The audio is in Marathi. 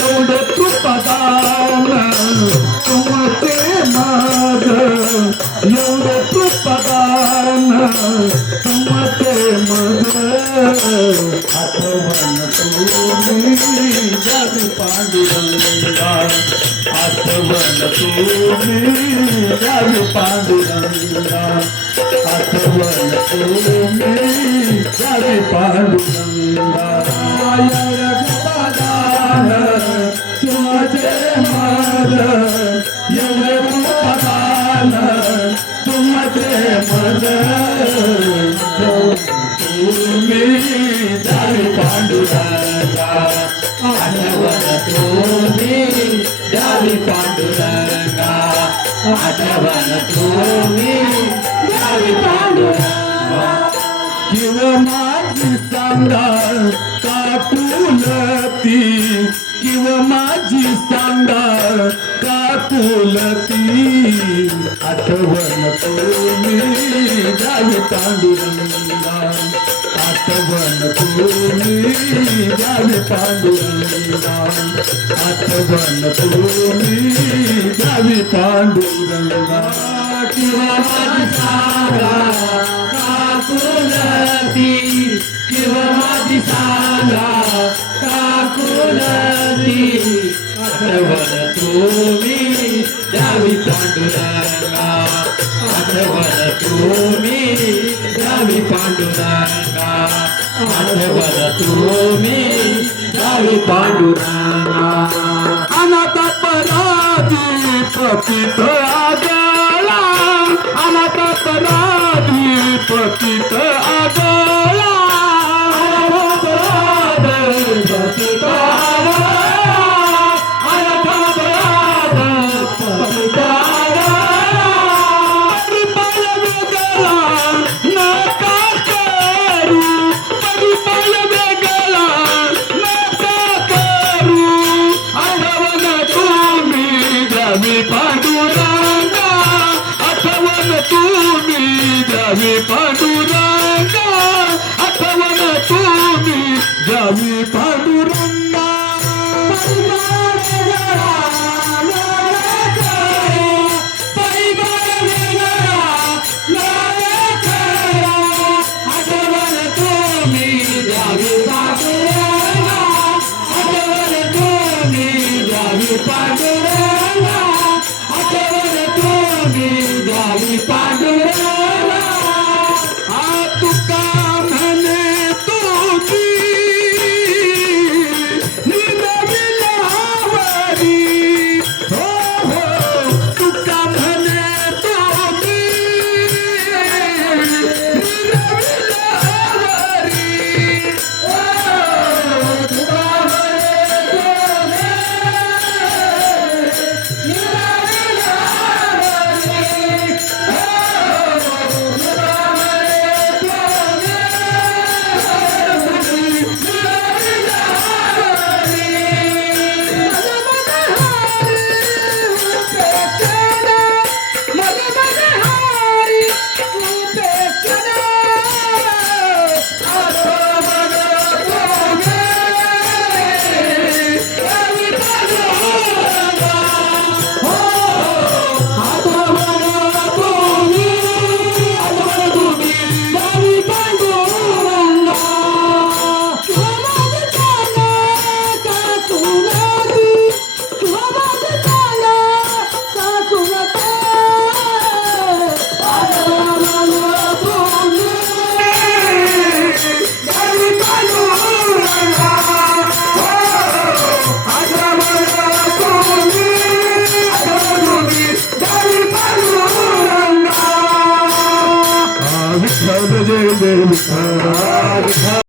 एवढं कृपदान तुमचे माझ एवढं कृपदान पांडुरंगा आठवण तुम्ही जग पांडुरंगा आठवण तुम्ही जग पांडुरंगा। कृपदान तुमचे माझ एवढे तुमचे मन तुम्ही जावी पांडुरंगा। आठवण तुम्ही जावी पांडुरंगा आठवण तुम्ही जावी पांडुरंगा किंवा माझी सांगा कापुलती किंवा माझी सांगा काकुलती आठवण तुम्ही जावी पांडुरंगा. पांडुरंगा आठवण तुम्ही जावी पांडुरंगा किंवा माझी सांगा काकुलती किंवा माझी सांगा काकुलती आठवण तुम्ही द्यावी पांडुरंगा आठवण तुम्ही द्यावी पांडुरंगा आठवण तुम्ही ಸಾಯಿ ಪಾಂಡುರಾಯ ಅನಾಥ ಪರಾಧಿ ಪತಿತಾಗಳ ಅನಾಥ ಪರಾಧಿ ಪತಿತಾಗಳ Knock तुम्ही द्यावी पांडुरंगा आठवण तुम्ही द्यावी